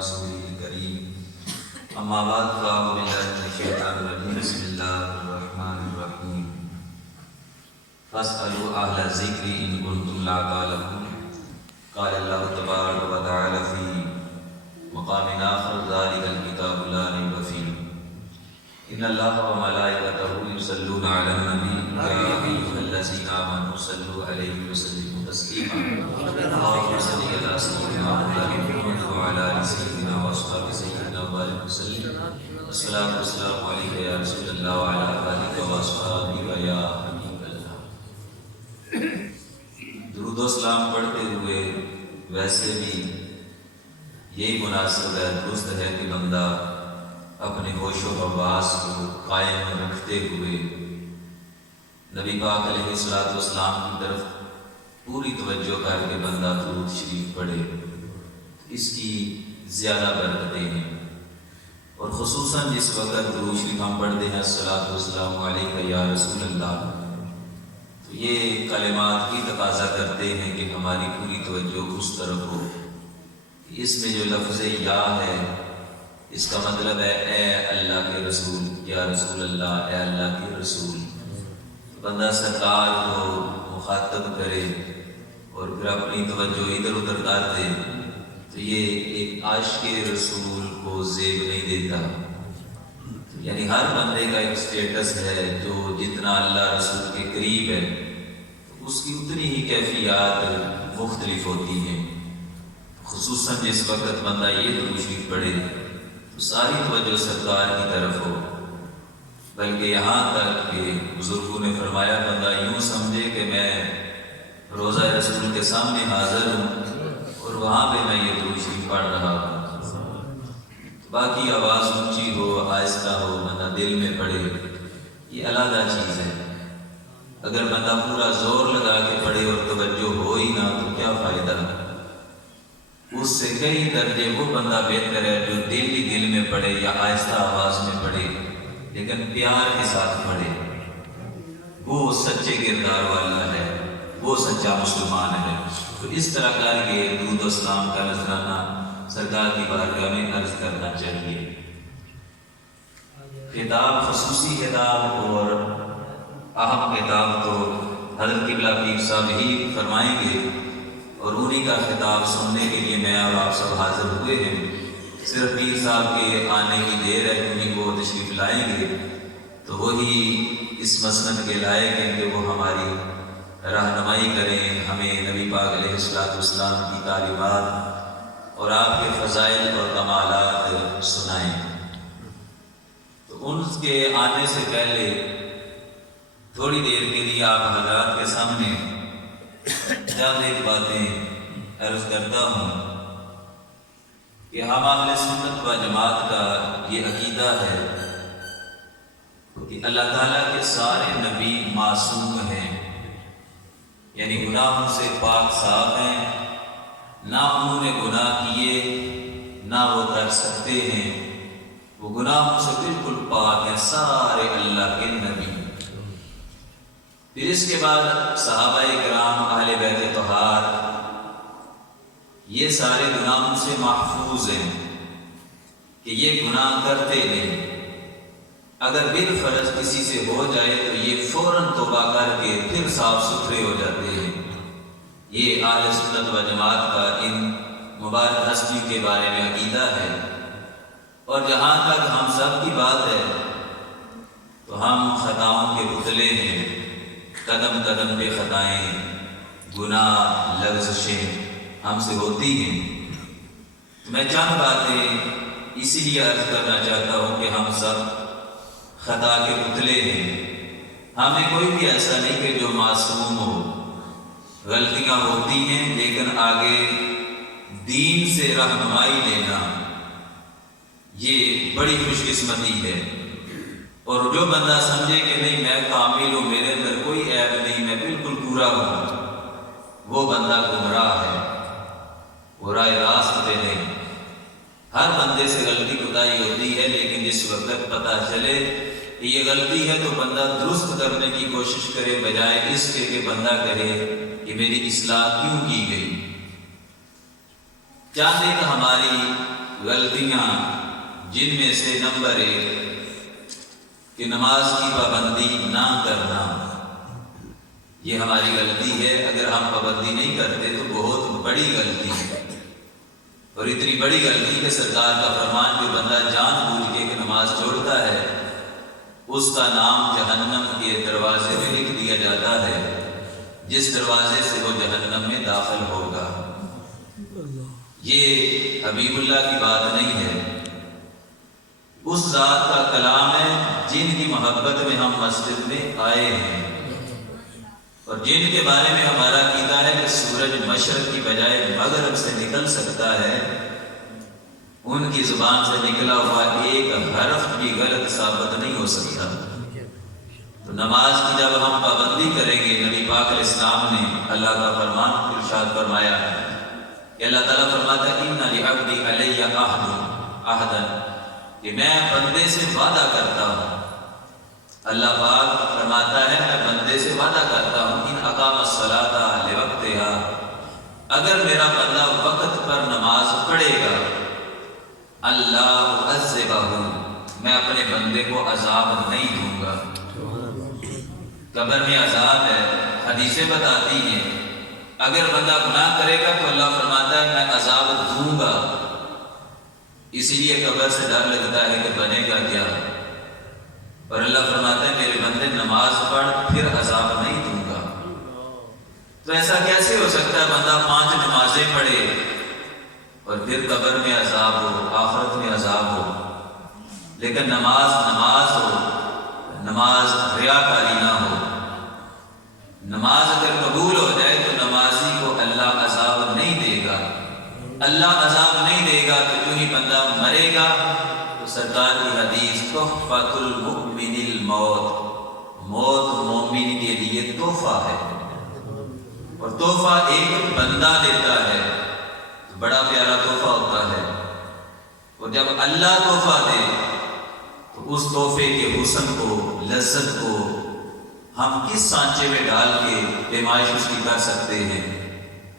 رسوله الكريم أما بعد فأعوذ بالله من الشيطان الرجيم بسم الله الرحمن الرحيم فاسألوا أهل الذكر إن كنتم لا تعلمون قال الله تبارك وتعالى في مقام آخر ذلك الكتاب لا ريب فيه إن الله وملائكته يصلون على النبي يا أيها الذين آمنوا صلوا عليه وسلموا تسليما اللهم صل على سيدنا محمد وعلى آل سيدنا وأصحاب سيدنا وبارك وسلم والصلاة والسلام عليك يا رسول الله وعلى آلك وأصحابك يا حبيب الله. درود و سلام پڑھتے ہوئے ویسے بھی یہی مناسب ہے، درست ہے کہ بندہ اپنے ہوش و حواس کو قائم رکھتے ہوئے نبی پاک علیہ الصلوۃ والسلام کی طرف پوری توجہ کر کے بندہ درود شریف پڑھے. اس کی زیادہ برکتیں ہیں، اور خصوصاً جس وقت درود شریف ہم پڑھتے ہیں الصلوۃ والسلام علیک یا رسول اللہ، تو یہ کلمات کی تقاضا کرتے ہیں کہ ہماری پوری توجہ اس طرف ہو. اس میں جو لفظ یا ہے اس کا مطلب ہے اے اللہ کے رسول، یا رسول اللہ، اے اللہ کے رسول. بندہ سرکار کو مخاطب کرے اور پھر اپنی توجہ ادھر ادھر کر دے تو یہ ایک عاشق رسول کو زیب نہیں دیتا. یعنی ہر بندے کا ایک سٹیٹس ہے، جو جتنا اللہ رسول کے قریب ہے اس کی اتنی ہی کیفیات مختلف ہوتی ہیں. خصوصاً جس وقت بندہ یہ درود شریف پڑھے تو ساری توجہ سرکار کی طرف ہو، بلکہ یہاں تک کہ بزرگوں نے فرمایا بندہ یوں سمجھے کہ میں روضہ رسول کے سامنے حاضر ہوں اور وہاں پہ میں یہ درود شریف پڑھ رہا ہوں. باقی آواز اونچی ہو، آہستہ ہو، بندہ دل میں پڑھے، یہ علیحدہ چیز ہے. اگر بندہ پورا زور لگا کے پڑھے اور توجہ ہو ہی نہ تو کیا فائدہ. اس سے کئی درجے وہ بندہ بہتر ہے جو دل ہی دل میں پڑھے یا آہستہ آواز میں پڑھے لیکن پیار کے ساتھ پڑھے. وہ سچے کردار والا ہے، وہ سچا مسلمان ہے. تو اس طرح کر کے درود و سلام کا نذرانہ سرکار کی بارگاہ میں عرض کرنا چاہیے. خطاب، خصوصی خطاب اور اہم خطاب تو حضرت قبلہ پیر صاحب ہی فرمائیں گے، اور انہی کا خطاب سننے کے لیے میں اور آپ سب حاضر ہوئے ہیں. صرف پیر صاحب کے آنے کی دیر ہے، کیونکہ وہ تشریف لائیں گے تو وہی اس مسند کے لائق ہیں کہ وہ ہماری رہنمائی کریں، ہمیں نبی پاک علیہ الصلوۃ والسلام کی تعلیمات اور آپ کے فضائل اور کمالات سنائیں. تو ان کے آنے سے پہلے تھوڑی دیر کے لیے آپ حضرات کے سامنے چند ایک باتیں عرض کرتا ہوں کہ ہم اہل سنت و جماعت کا یہ عقیدہ ہے کہ اللہ تعالیٰ کے سارے نبی معصوم ہیں، یعنی گناہوں سے پاک صاف ہیں. نہ انہوں نے گناہ کیے نہ وہ کر سکتے ہیں، وہ گناہوں سے بالکل پاک ہیں سارے اللہ کے نبی. پھر اس کے بعد صحابہ کرام، اہل بیت طہار، یہ سارے گناہوں سے محفوظ ہیں کہ یہ گناہ کرتے نہیں. اگر بالفرض کسی سے ہو جائے تو یہ فوراً توبہ کر کے پھر صاف ستھرے ہو جاتے ہیں. یہ اہل سنت و جماعت کا ان مبارک ہستیوں کے بارے میں عقیدہ ہے. اور جہاں تک ہم سب کی بات ہے تو ہم خطاؤں کے پتلے ہیں. قدم قدم پہ خطائیں، گناہ، لغزشیں ہم سے ہوتی ہیں. میں چند باتیں اسی لیے عرض کرنا چاہتا ہوں کہ ہم سب خطا کے پتلے ہیں. ہمیں کوئی بھی ایسا نہیں کہ جو معصوم ہو. غلطیاں ہوتی ہیں، لیکن آگے دین سے رہنمائی لینا یہ بڑی خوش قسمتی ہے. اور جو بندہ سمجھے کہ نہیں میں کامل ہوں، میرے اندر کوئی عیب نہیں، میں بالکل پورا ہوں، وہ بندہ گمراہ ہے، وہ راہ راست پہ نہیں. ہر بندے سے غلطی کوتاہی ہوتی ہے، لیکن جس وقت پتہ چلے کہ یہ غلطی ہے تو بندہ درست کرنے کی کوشش کرے، بجائے اس کے کہ بندہ کہے کہ میری اصلاح کیوں کی گئی. چاند ایک ہماری غلطیاں جن میں سے نمبر 1 کہ نماز کی پابندی نہ کرنا، یہ ہماری غلطی ہے۔ اگر ہم پابندی نہیں کرتے تو بہت بڑی غلطی ہے، اور اتنی بڑی غلطی کہ سرکار کا فرمان جو بندہ جان بوجھ کے نماز چھوڑتا ہے اس کا نام جہنم کے دروازے میں لکھ دیا جاتا ہے، جس دروازے سے وہ جہنم میں داخل ہوگا۔ یہ حبیب اللہ کی بات نہیں ہے، اس ذات کا کلام ہے جن کی محبت میں ہم مسجد میں آئے ہیں، اور جن کے بارے میں ہمارا عقیدہ ہے کہ سورج مشرق کی بجائے مغرب سے نکل سکتا ہے، ان کی زبان سے نکلا ہوا ایک حرف بھی غلط ثابت نہیں ہو سکتا۔ تو نماز کی جب ہم پابندی کریں گے، نبی پاک علیہ السلام نے اللہ کا فرمان ارشاد فرمایا کہ اللہ تعالیٰ فرماتا ہے اِنَّ لِعَبْدِي عَلَيَّ عَهْدًا، کہ میں بندے سے وعدہ کرتا ہوں۔ اللہ پاک فرماتا ہے میں بندے سے وعدہ کرتا ہوں ان اقام الصلاۃ لوقتها، اگر میرا بندہ وقت پر نماز پڑھے گا، اللہ عذبہ، میں اپنے بندے کو عذاب نہیں دوں گا۔ قبر میں عذاب ہے، حدیثیں بتاتی ہیں اگر بندہ گناہ کرے گا تو اللہ فرماتا ہے میں عذاب دوں گا، اسی لیے قبر سے ڈر لگتا ہے کہ بنے گا کیا، اور اللہ فرماتا ہے میرے بندے نماز پڑھ پھر عذاب نہیں دوں گا۔ تو ایسا کیسے ہو سکتا ہے بندہ 5 نمازیں پڑھے اور پھر قبر میں عذاب ہو، آخرت میں عذاب ہو؟ لیکن نماز نماز ہو، نماز ریاکاری نہ ہو۔ نماز اگر قبول ہو جائے تو نمازی کو اللہ عذاب نہیں دے گا۔ اللہ عذاب نہیں دے گا تو جو ہی بندہ مرے گا تو سرکار کی حدیث تحفۃ المؤمن الموت، موت مومن کے لیے تحفہ ہے، اور تحفہ ایک بندہ دیتا ہے تو بڑا پیارا تحفہ ہوتا ہے، اور جب اللہ تحفہ دے تو اس تحفے کے حسن کو، لذت کو ہم کس سانچے میں ڈال کے پیمائش اس کی کر سکتے ہیں؟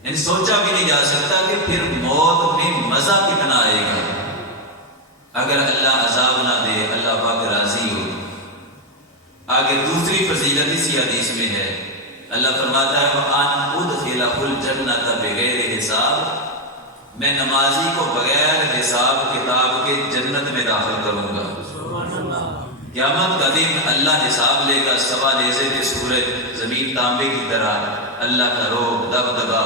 یعنی سوچا بھی نہیں جا سکتا کہ پھر موت میں مزہ کتنا آئے گا اگر اللہ عذاب نہ دے، اللہ پاک راضی ہو۔ آگے دوسری فضیلت اسی حدیث میں ہے، اللہ فرماتا ہے وَأَنْ أُدْخِلَهُ الْجَنَّةَ بِغَيْرِ حساب، میں نمازی کو بغیر حساب کتاب کے جنت میں داخل کروں گا۔ قیامت کا دن اللہ حساب لے گا، سوا نیزے کے سورج، زمین تانبے کی طرح، اللہ کا روب دبدبا،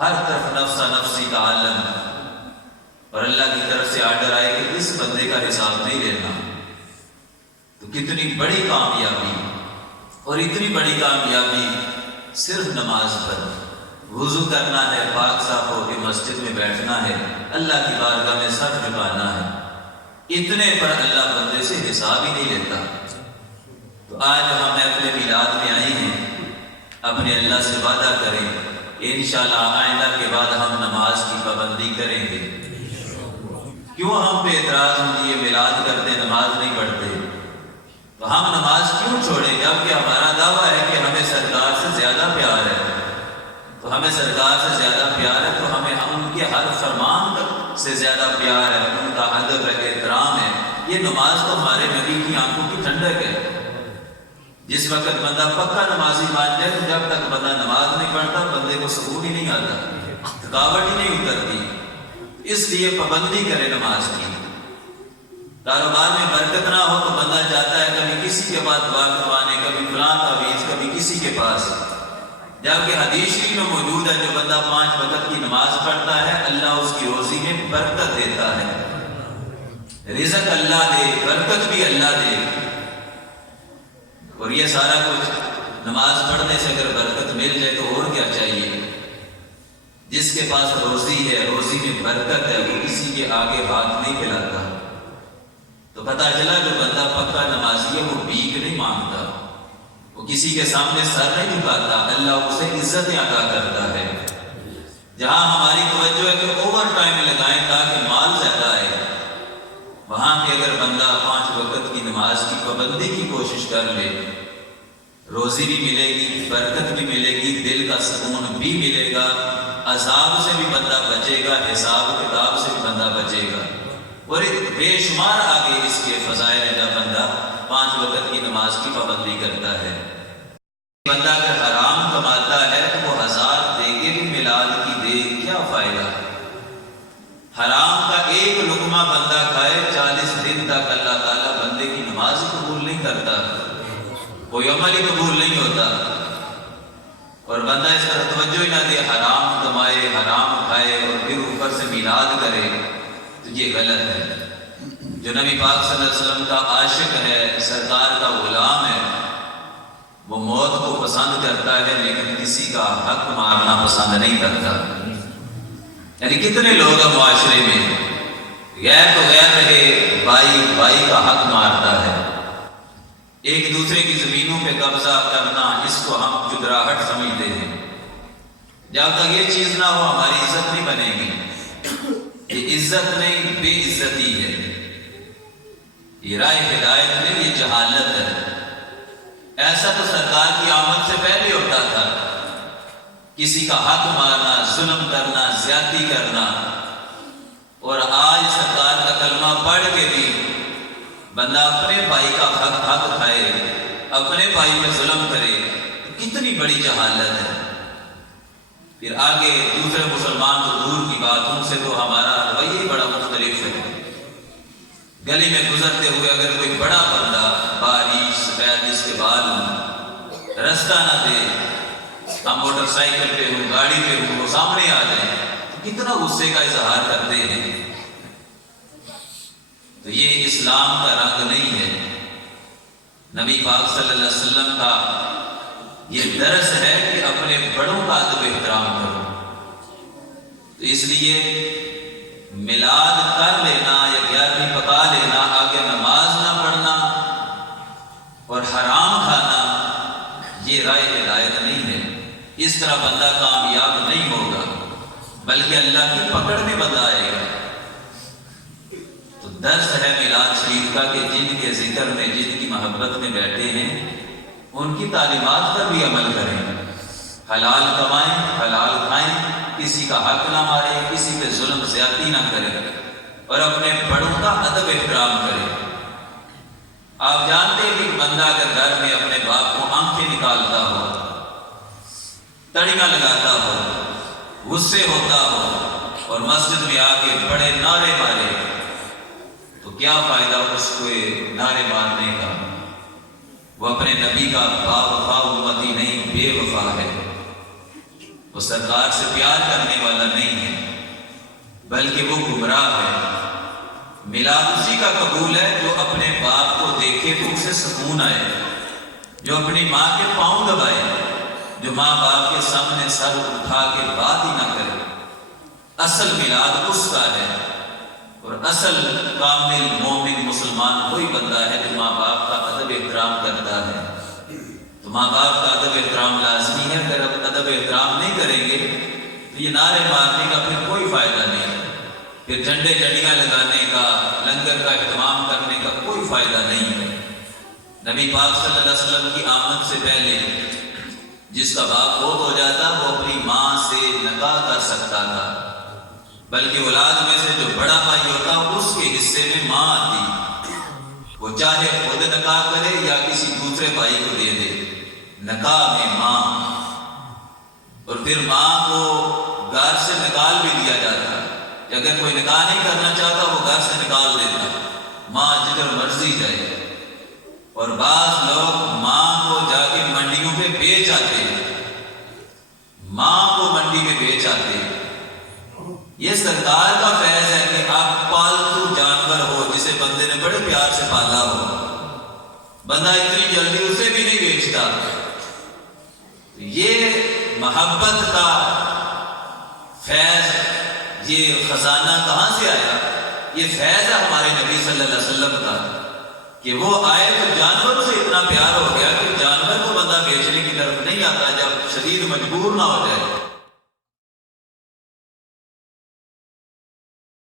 ہر طرف نفسا نفسی کا عالم، اور اللہ کی طرف سے آرڈر آئے کہ اس بندے کا حساب نہیں لینا۔ تو کتنی بڑی کامیابی، اور اتنی بڑی کامیابی صرف نماز پر وضو کرنا ہے، پاک صاف ہو کے مسجد میں بیٹھنا ہے، اللہ کی بارگاہ میں سر جھکانا ہے، اتنے پر اللہ بندے سے حساب ہی نہیں لیتا۔ تو آج ہم محفل میلاد میں آئے ہیں، اپنے اللہ سے وعدہ کریں انشاءاللہ آئندہ کے بعد ہم نماز کی پابندی کریں گے۔ کیوں ہم پہ اعتراض یہ میلاد کرتے نماز نہیں پڑھتے؟ تو ہم نماز کیوں چھوڑیں جبکہ ہمارا دعویٰ ہے کہ ہمیں سرکار سے زیادہ پیار ہے؟ تو ہمیں سرکار سے زیادہ پیار ہے تو ہمیں ان کے ہر فرمان سے زیادہ پیار ہے، ان کا ادب ہے، احترام ہے۔ یہ نماز تو ہمارے نبی کی آنکھوں کی ٹھنڈک ہے۔ جس وقت بندہ پکا نمازی مان جائے تو جب تک بندہ نماز نہیں پڑھتا بندے کو سکون ہی نہیں آتا، تھکاوٹ ہی نہیں اترتی۔ اس لیے پابندی کرے نماز کی۔ کاروبار میں برکت نہ ہو تو بندہ چاہتا ہے کبھی کسی کے پاس دعا کروانے، کبھی فلاں تعویذ، کبھی کسی کے پاس، جبکہ حدیث شریف میں موجود ہے جو بندہ 5 وقت کی نماز پڑھتا ہے اللہ اس کی روزی میں برکت دیتا ہے، رزق اللہ دے، برکت بھی اللہ دے۔ اور یہ سارا کچھ نماز پڑھنے سے اگر برکت مل جائے تو اور کیا چاہیے؟ جس کے پاس روزی ہے، روزی میں برکت ہے، وہ کسی کے آگے ہاتھ نہیں پھیلاتا۔ تو پتہ چلا جو بندہ پکا نمازی ہے وہ بھیک نہیں مانگتا، وہ کسی کے سامنے سر نہیں جھکاتا، اللہ اسے عزتیں عطا کرتا ہے۔ جہاں ہماری توجہ ہے کہ اوور ٹائم لگائیں تاکہ مال زیادہ آئے، وہاں پہ اگر بندہ 5 وقت کی نماز کی پابندی کی کوشش کر لے روزی بھی ملے گی، برکت بھی ملے گی، دل کا سکون بھی ملے گا، عذاب سے بھی بندہ بچے گا، حساب کتاب سے بھی بندہ بچے گا، اور بے شمار آگے اس کے فضائل ہے جب بندہ 5 وقت کی نماز کی پابندی کرتا ہے۔ بندہ اگر حرام کماتا ہے تو وہ 1000 دے کے بھی میلاد کی دے، کیا فائدہ؟ حرام کا ایک لقمہ بندہ کھائے 40 دن تک اللہ تعالیٰ بندے کی نماز قبول نہیں کرتا، کوئی عمل ہی قبول نہیں ہوتا، اور بندہ اس طرح توجہ ہی نہ دے، حرام کمائے، حرام کھائے اور پھر اوپر سے میلاد کرے، تو یہ غلط ہے۔ جو نبی پاک صلی اللہ علیہ وسلم کا عاشق ہے، سرکار کا غلام ہے، وہ موت کو پسند کرتا ہے لیکن کسی کا حق مارنا پسند نہیں کرتا۔ یعنی کتنے لوگ ہیں معاشرے میں غیر تو غیر رہے، بھائی کا حق مارتا ہے، ایک دوسرے کی زمینوں پہ قبضہ کرنا، اس کو ہم چدراہٹ سمجھتے ہیں۔ جب تک یہ چیز نہ ہو ہماری عزت نہیں بنے گی، یہ عزت نہیں، بے عزتی ہے، یہ راہ ہدایت نہیں، یہ جہالت ہے۔ ایسا تو سرکار کی آمد سے پہلے ہوتا تھا، کسی کا حق مارنا، ظلم کرنا، زیادتی کرنا، اور آج سرکار کا کلمہ پڑھ کے بھی بندہ اپنے بھائی کا حق کھائے، اپنے بھائی پہ ظلم کرے، کتنی بڑی جہالت ہے۔ پھر آگے دوسرے مسلمان تو دور کی بات، ان سے تو ہمارا رویہ بڑا مختلف ہے۔ گلی میں گزرتے ہوئے اگر کوئی بڑا بندہ بارش سفید جس کے بال ہوں رستہ نہ دے، ہم موٹر سائیکل پہ ہوں، گاڑی پہ ہوں، وہ سامنے آ جائیں تو کتنا غصے کا اظہار کرتے ہیں۔ تو یہ اسلام کا رنگ نہیں ہے۔ نبی پاک صلی اللہ علیہ وسلم کا یہ درس ہے کہ اپنے بڑوں کا ادب احترام کرو۔ تو اس لیے میلاد کر لینا یا 11ویں پکا لینا، آگے نماز نہ پڑھنا اور حرام کھانا، یہ راہ ہدایت نہیں ہے۔ اس طرح بندہ کامیاب نہیں ہوگا، بلکہ اللہ کی پکڑ میں بندہ آئے گا۔ تو درس ہے میلاد شریف کا کہ جن کے ذکر میں، جن کی محبت میں بیٹھے ہیں، ان کی تعلیمات پر بھی عمل کریں، حلال کمائیں، حلال کھائیں، کسی کا حق نہ مارے، کسی پہ ظلم زیادتی نہ کرے، اور اپنے بڑوں کا ادب احترام کرے۔ آپ جانتے ہیں کہ بندہ اگر گھر میں اپنے باپ کو آنکھیں نکالتا ہو، تڑیاں لگاتا ہو، غصے ہوتا ہو، اور مسجد میں آ کے بڑے نعرے مارے، تو کیا فائدہ اس کو نعرے مارنے کا؟ وہ اپنے نبی کا با وفا امتی نہیں، بے وفا ہے، وہ سرکار سے پیار کرنے والا نہیں ہے، بلکہ وہ گمراہ ہے۔ میلاد اسی کا قبول ہے جو اپنے باپ کو دیکھے تو اسے سکون آئے، جو اپنی ماں کے پاؤں دبائے، جو ماں باپ کے سامنے سر اٹھا کے بات ہی نہ کرے۔ اصل میلاد اس کا ہے، اور اصل کامل مومن مسلمان وہی بندہ ہے جو ماں باپ کا ادب احترام کرتا ہے۔ تو ماں باپ کا ادب احترام لازمی ہے، اگر ادب احترام نہیں کریں گے تو یہ نعرے مارنے کا پھر کوئی فائدہ نہیں، پھر جھنڈے جھنڈیاں لگانے کا، لنگر کا اہتمام کرنے کا کوئی فائدہ نہیں ہے۔ نبی پاک صلی اللہ علیہ وسلم کی آمد سے پہلے جس کا باپ فوت ہو جاتا وہ اپنی ماں سے نکاح کر سکتا تھا، بلکہ اولاد میں سے جو بڑا بھائی ہوتا اس کے حصے میں ماں آتی، وہ چاہے خود نکاح کرے یا کسی دوسرے بھائی کو دے دے، نکاح میں ماں۔ اور پھر ماں کو گھر سے نکال بھی دیا جاتا، اگر کوئی نکاح نہیں کرنا چاہتا وہ گھر سے نکال دیتا، ماں جدھر مرضی جائے۔ اور بعض لوگ ماں کو جا کے منڈیوں پہ بیچ آتے، ماں کو منڈی میں بیچ آتے۔ یہ سرکار کا فیض ہے کہ آپ پالتو جانور ہو جسے بندے نے بڑے پیار سے پالا ہو، بندہ اتنی جلدی اسے بھی نہیں بیچتا۔ یہ محبت کا فیض، یہ خزانہ کہاں سے آیا؟ یہ فیض ہے ہمارے نبی صلی اللہ علیہ وسلم کا کہ وہ آئے تو جانور سے اتنا پیار ہو گیا کہ جانور کو بندہ بیچنے کی طرف نہیں آتا جب شدید مجبور نہ ہو جائے۔